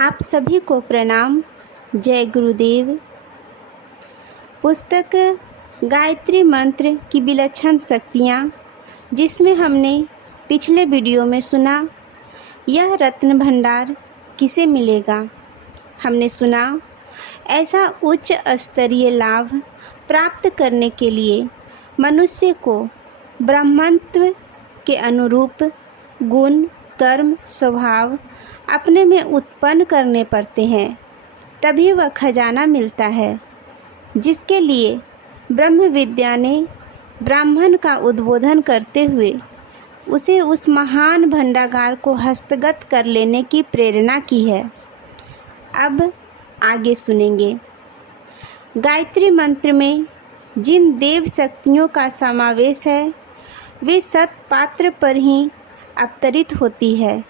आप सभी को प्रणाम। जय गुरुदेव। पुस्तक गायत्री मंत्र की विलक्षण शक्तियाँ, जिसमें हमने पिछले वीडियो में सुना यह रत्न भंडार किसे मिलेगा। हमने सुना ऐसा उच्च स्तरीय लाभ प्राप्त करने के लिए मनुष्य को ब्रह्मत्व के अनुरूप गुण, कर्म, स्वभाव अपने में उत्पन्न करने पड़ते हैं, तभी वह खजाना मिलता है जिसके लिए ब्रह्म विद्या ने ब्राह्मण का उद्बोधन करते हुए उसे उस महान भंडागार को हस्तगत कर लेने की प्रेरणा की है। अब आगे सुनेंगे। गायत्री मंत्र में जिन देव शक्तियों का समावेश है वे सत्पात्र पर ही अवतरित होती है।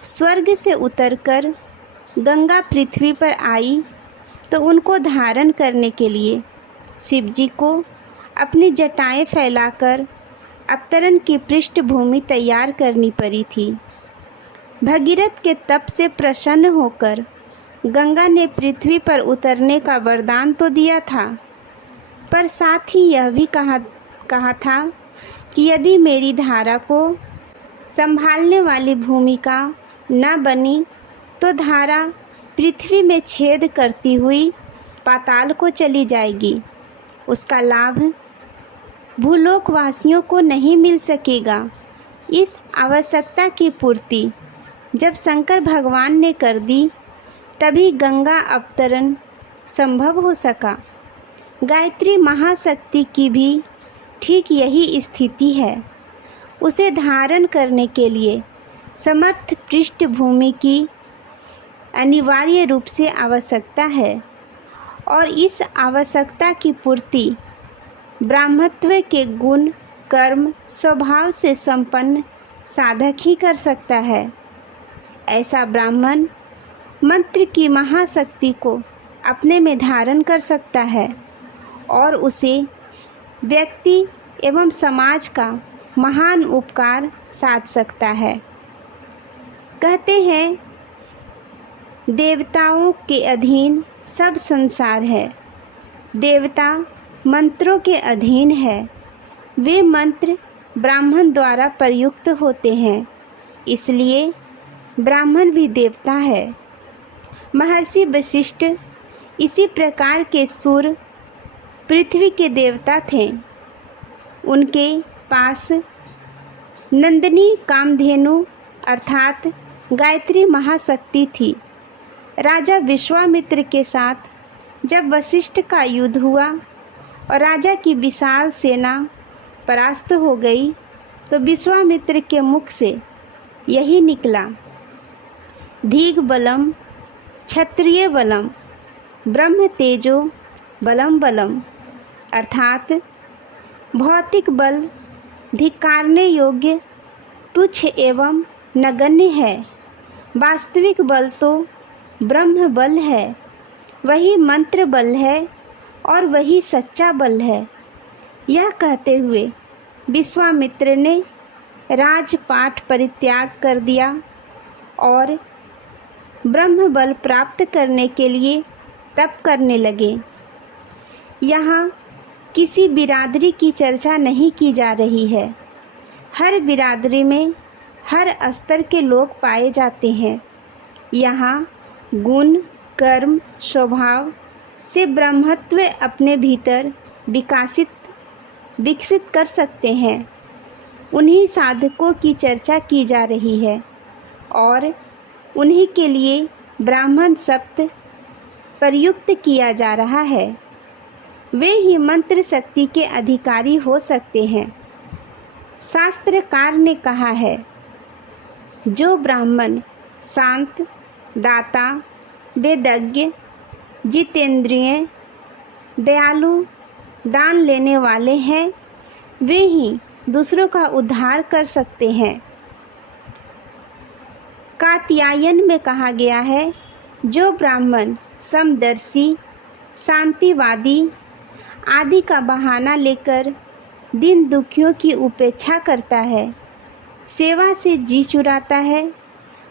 स्वर्ग से उतरकर गंगा पृथ्वी पर आई तो उनको धारण करने के लिए शिव जी को अपनी जटाएं फैलाकर अवतरण की पृष्ठभूमि तैयार करनी पड़ी थी। भगीरथ के तप से प्रसन्न होकर गंगा ने पृथ्वी पर उतरने का वरदान तो दिया था, पर साथ ही यह भी कहा था कि यदि मेरी धारा को संभालने वाली भूमिका न बनी तो धारा पृथ्वी में छेद करती हुई पाताल को चली जाएगी। उसका लाभ भूलोकवासियों को नहीं मिल सकेगा। इस आवश्यकता की पूर्ति जब शंकर भगवान ने कर दी, तभी गंगा अवतरण संभव हो सका। गायत्री महाशक्ति की भी ठीक यही स्थिति है। उसे धारण करने के लिए समर्थ पृष्ठभूमि की अनिवार्य रूप से आवश्यकता है, और इस आवश्यकता की पूर्ति ब्राह्मत्व के गुण, कर्म, स्वभाव से संपन्न साधक ही कर सकता है। ऐसा ब्राह्मण मंत्र की महाशक्ति को अपने में धारण कर सकता है और उसे व्यक्ति एवं समाज का महान उपकार साध सकता है। कहते हैं देवताओं के अधीन सब संसार है। देवता मंत्रों के अधीन है। वे मंत्र ब्राह्मण द्वारा प्रयुक्त होते हैं, इसलिए ब्राह्मण भी देवता है। महर्षि वशिष्ठ इसी प्रकार के सुर पृथ्वी के देवता थे। उनके पास नंदिनी कामधेनु अर्थात गायत्री महाशक्ति थी। राजा विश्वामित्र के साथ जब वशिष्ठ का युद्ध हुआ और राजा की विशाल सेना परास्त हो गई, तो विश्वामित्र के मुख से यही निकला, धीग बलम क्षत्रिय बलम ब्रह्म तेजो बलम बलम, अर्थात भौतिक बल धिक्कारने योग्य, तुच्छ एवं नगण्य है। वास्तविक बल तो ब्रह्म बल है। वही मंत्र बल है और वही सच्चा बल है। यह कहते हुए विश्वामित्र ने राजपाट परित्याग कर दिया और ब्रह्म बल प्राप्त करने के लिए तप करने लगे। यहाँ किसी बिरादरी की चर्चा नहीं की जा रही है। हर बिरादरी में हर स्तर के लोग पाए जाते हैं। यहाँ गुण, कर्म, स्वभाव से ब्रह्मत्व अपने भीतर विकसित कर सकते हैं। उन्हीं साधकों की चर्चा की जा रही है और उन्हीं के लिए ब्राह्मण शब्द प्रयुक्त किया जा रहा है। वे ही मंत्र शक्ति के अधिकारी हो सकते हैं। शास्त्रकार ने कहा है, जो ब्राह्मण शांत, दाता, वेदज्ञ, जितेंद्रिय, दयालु, दान लेने वाले हैं, वे ही दूसरों का उद्धार कर सकते हैं। कात्यायन में कहा गया है, जो ब्राह्मण समदर्शी, शांतिवादी आदि का बहाना लेकर दीन दुखियों की उपेक्षा करता है, सेवा से जी चुराता है,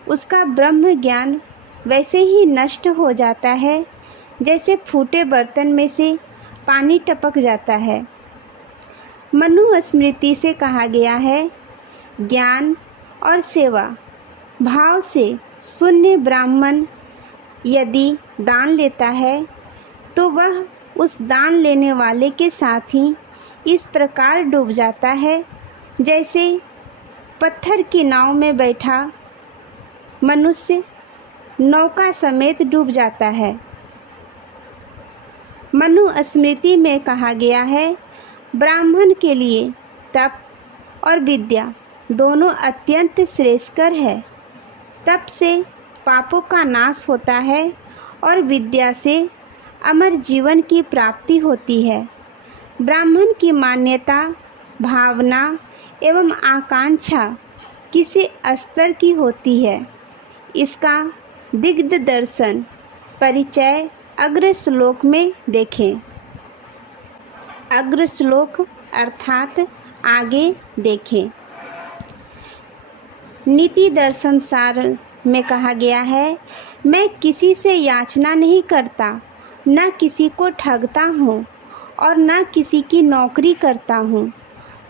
उसका ब्रह्म ज्ञान वैसे ही नष्ट हो जाता है जैसे फूटे बर्तन में से पानी टपक जाता है। मनुस्मृति से कहा गया है, ज्ञान और सेवा भाव से शून्य ब्राह्मण यदि दान लेता है तो वह उस दान लेने वाले के साथ ही इस प्रकार डूब जाता है जैसे पत्थर की नाव में बैठा मनुष्य नौका समेत डूब जाता है। मनुस्मृति में कहा गया है, ब्राह्मण के लिए तप और विद्या दोनों अत्यंत श्रेष्ठकर है। तप से पापों का नाश होता है और विद्या से अमर जीवन की प्राप्ति होती है। ब्राह्मण की मान्यता, भावना एवं आकांक्षा किसी स्तर की होती है। इसका दिग्दर्शन परिचय अग्र श्लोक में देखें। अग्र श्लोक अर्थात आगे देखें। नीति दर्शन सार में कहा गया है, मैं किसी से याचना नहीं करता, न किसी को ठगता हूँ और न किसी की नौकरी करता हूँ,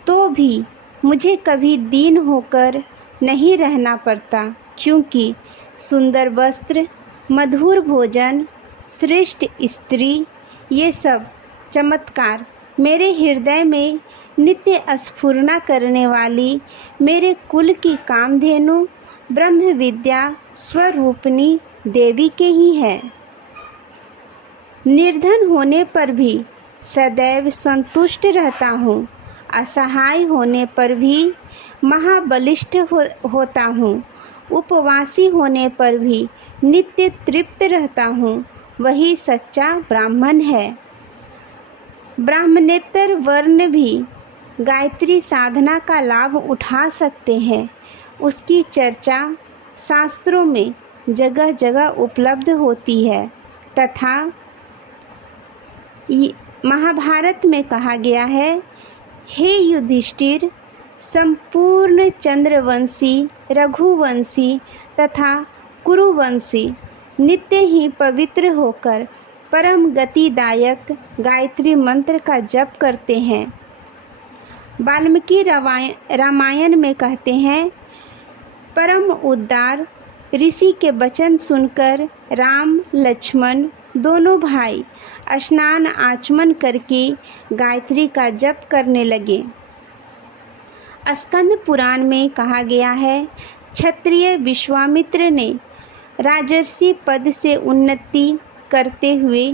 तो भी मुझे कभी दीन होकर नहीं रहना पड़ता, क्योंकि सुंदर वस्त्र, मधुर भोजन, श्रेष्ठ स्त्री, ये सब चमत्कार मेरे हृदय में नित्य स्फुरना करने वाली मेरे कुल की कामधेनु ब्रह्म विद्या स्वरूपिणी देवी के ही है। निर्धन होने पर भी सदैव संतुष्ट रहता हूँ, असहाय होने पर भी महाबलिष्ठ होता हूँ, उपवासी होने पर भी नित्य तृप्त रहता हूँ, वही सच्चा ब्राह्मण है। ब्राह्मणेतर वर्ण भी गायत्री साधना का लाभ उठा सकते हैं। उसकी चर्चा शास्त्रों में जगह जगह उपलब्ध होती है तथा महाभारत में कहा गया है, हे युधिष्ठिर, संपूर्ण चंद्रवंशी, रघुवंशी तथा कुरुवंशी नित्य ही पवित्र होकर परम गतिदायक गायत्री मंत्र का जप करते हैं। वाल्मीकि रामायण में कहते हैं, परम उदार ऋषि के वचन सुनकर राम लक्ष्मण दोनों भाई स्नान आचमन करके गायत्री का जप करने लगे। स्कंद पुराण में कहा गया है, क्षत्रिय विश्वामित्र ने राजर्षि पद से उन्नति करते हुए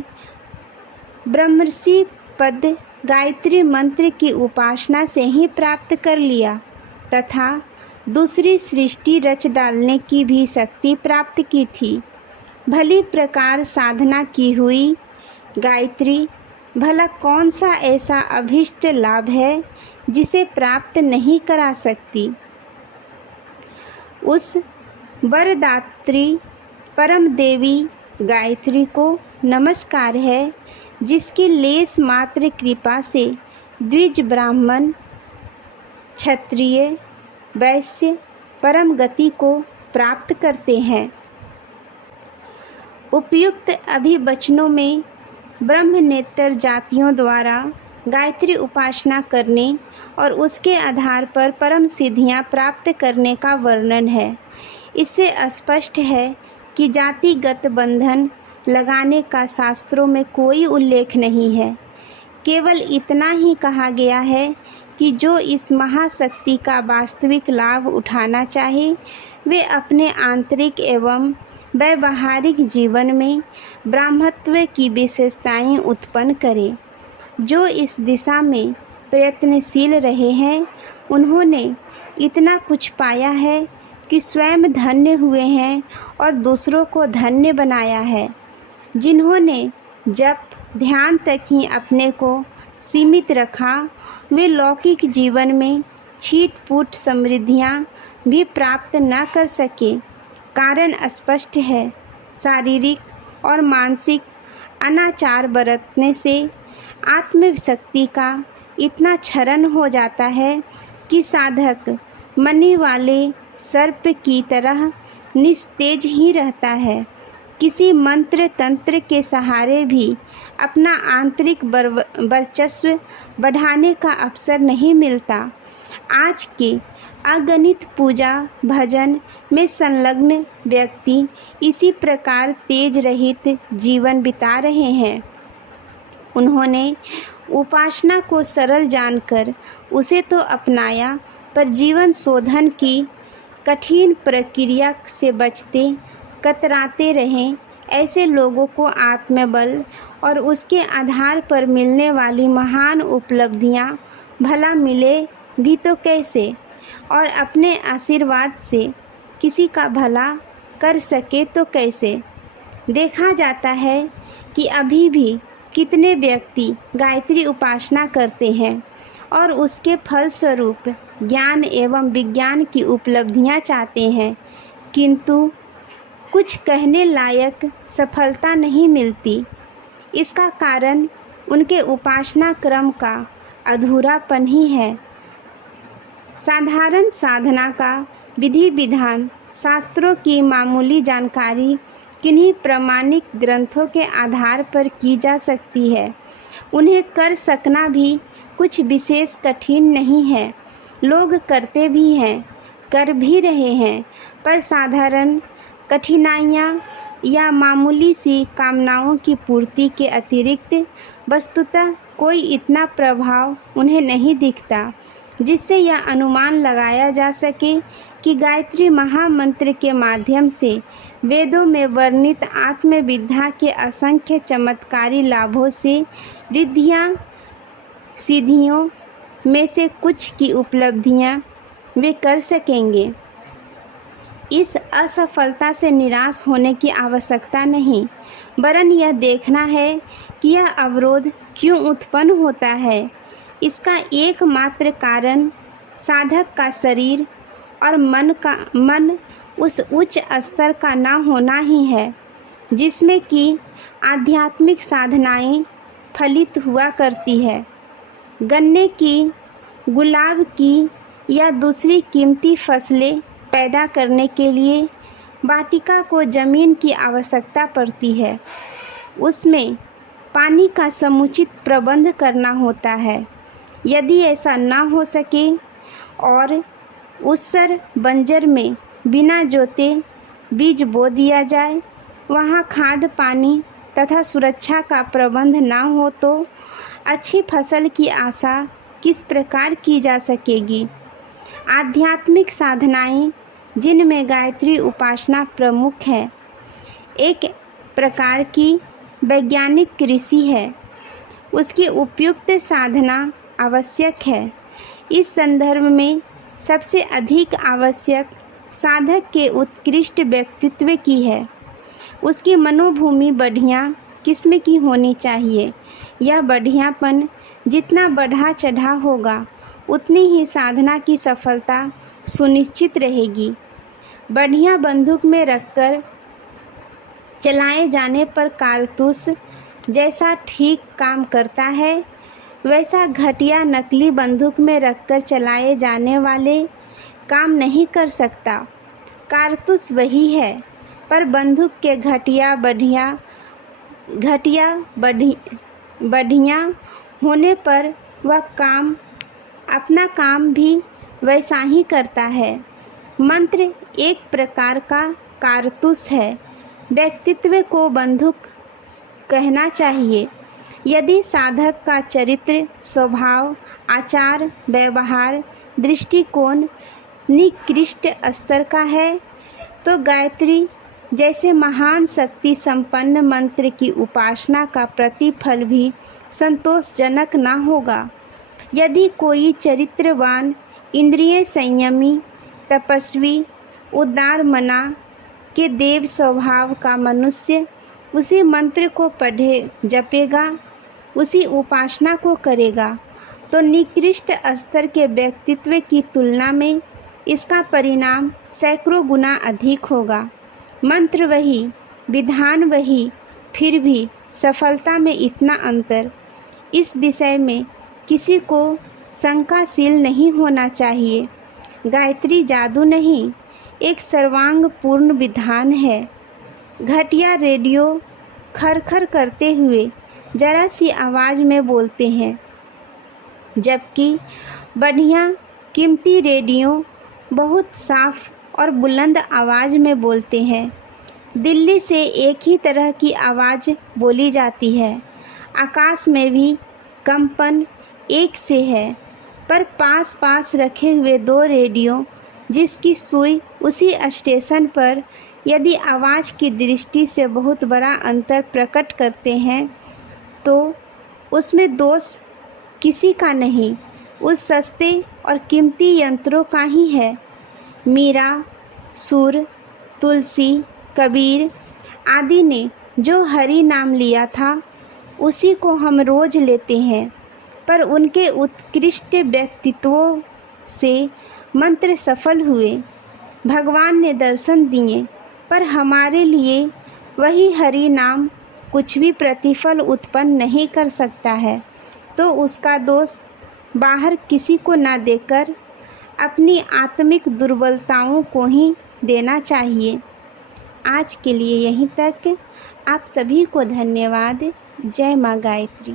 ब्रह्मर्षि पद गायत्री मंत्र की उपासना से ही प्राप्त कर लिया तथा दूसरी सृष्टि रच डालने की भी शक्ति प्राप्त की थी। भली प्रकार साधना की हुई गायत्री भला कौन सा ऐसा अभीष्ट लाभ है जिसे प्राप्त नहीं करा सकती। उस वरदात्री परम देवी गायत्री को नमस्कार है, जिसकी लेस मात्र कृपा से द्विज ब्राह्मण, क्षत्रिय, वैश्य परम गति को प्राप्त करते हैं। उपयुक्त अभिवचनों में ब्रह्मनेतर जातियों द्वारा गायत्री उपासना करने और उसके आधार पर परम सिद्धियां प्राप्त करने का वर्णन है। इससे स्पष्ट है कि जातिगत बंधन लगाने का शास्त्रों में कोई उल्लेख नहीं है। केवल इतना ही कहा गया है कि जो इस महाशक्ति का वास्तविक लाभ उठाना चाहे, वे अपने आंतरिक एवं व्यावहारिक जीवन में ब्राह्मत्व की विशेषताएं उत्पन्न करें। जो इस दिशा में प्रयत्नशील रहे हैं, उन्होंने इतना कुछ पाया है कि स्वयं धन्य हुए हैं और दूसरों को धन्य बनाया है। जिन्होंने जप ध्यान तक ही अपने को सीमित रखा, वे लौकिक जीवन में छीट-फूट समृद्धियाँ भी प्राप्त न कर सके। कारण स्पष्ट है, शारीरिक और मानसिक अनाचार बरतने से आत्मशक्ति का इतना क्षरण हो जाता है कि साधक मणि वाले सर्प की तरह निस्तेज ही रहता है किसी मंत्र तंत्र के सहारे भी अपना आंतरिक वर्चस्व बढ़ाने का अवसर नहीं मिलता। आज के अगणित पूजा भजन में संलग्न व्यक्ति इसी प्रकार तेज रहित जीवन बिता रहे हैं। उन्होंने उपासना को सरल जानकर उसे तो अपनाया, पर जीवन शोधन की कठिन प्रक्रिया से बचते कतराते रहें। ऐसे लोगों को आत्मबल और उसके आधार पर मिलने वाली महान उपलब्धियां भला मिले भी तो कैसे, और अपने आशीर्वाद से किसी का भला कर सके तो कैसे। देखा जाता है कि अभी भी कितने व्यक्ति गायत्री उपासना करते हैं और उसके फलस्वरूप ज्ञान एवं विज्ञान की उपलब्धियां चाहते हैं, किंतु कुछ कहने लायक सफलता नहीं मिलती। इसका कारण उनके उपासना क्रम का अधूरापन ही है। साधारण साधना का विधि विधान, शास्त्रों की मामूली जानकारी किन्हीं प्रमाणिक ग्रंथों के आधार पर की जा सकती है। उन्हें कर सकना भी कुछ विशेष कठिन नहीं है। लोग करते भी हैं, कर भी रहे हैं, पर साधारण कठिनाइयाँ या मामूली सी कामनाओं की पूर्ति के अतिरिक्त वस्तुतः कोई इतना प्रभाव उन्हें नहीं दिखता जिससे यह अनुमान लगाया जा सके कि गायत्री महामंत्र के माध्यम से वेदों में वर्णित आत्मविद्या के असंख्य चमत्कारी लाभों से रिद्धियाँ सिद्धियों में से कुछ की उपलब्धियाँ वे कर सकेंगे। इस असफलता से निराश होने की आवश्यकता नहीं, वरन यह देखना है कि यह अवरोध क्यों उत्पन्न होता है। इसका एकमात्र कारण साधक का शरीर और मन उस उच्च स्तर का ना होना ही है जिसमें कि आध्यात्मिक साधनाएं फलित हुआ करती है। गन्ने की, गुलाब की या दूसरी कीमती फसलें पैदा करने के लिए वाटिका को जमीन की आवश्यकता पड़ती है। उसमें पानी का समुचित प्रबंध करना होता है। यदि ऐसा ना हो सके और उसर बंजर में बिना जोते बीज बो दिया जाए, वहाँ खाद पानी तथा सुरक्षा का प्रबंध ना हो तो अच्छी फसल की आशा किस प्रकार की जा सकेगी। आध्यात्मिक साधनाएं जिनमें गायत्री उपासना प्रमुख है, एक प्रकार की वैज्ञानिक कृषि है। उसकी उपयुक्त साधना आवश्यक है। इस संदर्भ में सबसे अधिक आवश्यक साधक के उत्कृष्ट व्यक्तित्व की है। उसकी मनोभूमि बढ़िया किस्म की होनी चाहिए। यह बढ़ियापन जितना बढ़ा चढ़ा होगा उतनी ही साधना की सफलता सुनिश्चित रहेगी। बढ़िया बंदूक में रखकर चलाए जाने पर कारतूस जैसा ठीक काम करता है, वैसा घटिया नकली बंदूक में रखकर चलाए जाने वाले काम नहीं कर सकता। कारतूस वही है, पर बंदूक के बढ़िया होने पर वह अपना काम भी वैसा ही करता है। मंत्र एक प्रकार का कारतूस है। व्यक्तित्व को बंदूक कहना चाहिए। यदि साधक का चरित्र, स्वभाव, आचार, व्यवहार, दृष्टिकोण निकृष्ट स्तर का है तो गायत्री जैसे महान शक्ति संपन्न मंत्र की उपासना का प्रतिफल भी संतोषजनक न होगा। यदि कोई चरित्रवान, इंद्रिय संयमी, तपस्वी, उदार मना के देव स्वभाव का मनुष्य उसी मंत्र को पढ़े जपेगा, उसी उपासना को करेगा, तो निकृष्ट स्तर के व्यक्तित्व की तुलना में इसका परिणाम सैकड़ों गुना अधिक होगा। मंत्र वही, विधान वही, फिर भी सफलता में इतना अंतर। इस विषय में किसी को शंकाशील नहीं होना चाहिए। गायत्री जादू नहीं, एक सर्वांग पूर्ण विधान है। घटिया रेडियो खरखर करते हुए ज़रा सी आवाज़ में बोलते हैं, जबकि बढ़िया कीमती रेडियो बहुत साफ और बुलंद आवाज़ में बोलते हैं। दिल्ली से एक ही तरह की आवाज़ बोली जाती है। आकाश में भी कंपन एक से है, पर पास पास रखे हुए दो रेडियो जिसकी सुई उसी स्टेशन पर यदि आवाज़ की दृष्टि से बहुत बड़ा अंतर प्रकट करते हैं तो उसमें दोष किसी का नहीं, उस सस्ते और कीमती यंत्रों का ही है। मीरा, सूर, तुलसी, कबीर आदि ने जो हरि नाम लिया था उसी को हम रोज़ लेते हैं, पर उनके उत्कृष्ट व्यक्तित्वों से मंत्र सफल हुए। भगवान ने दर्शन दिए, पर हमारे लिए वही हरि नाम कुछ भी प्रतिफल उत्पन्न नहीं कर सकता है, तो उसका दोष बाहर किसी को न देकर अपनी आत्मिक दुर्बलताओं को ही देना चाहिए। आज के लिए यहीं तक। आप सभी को धन्यवाद। जय माँ गायत्री।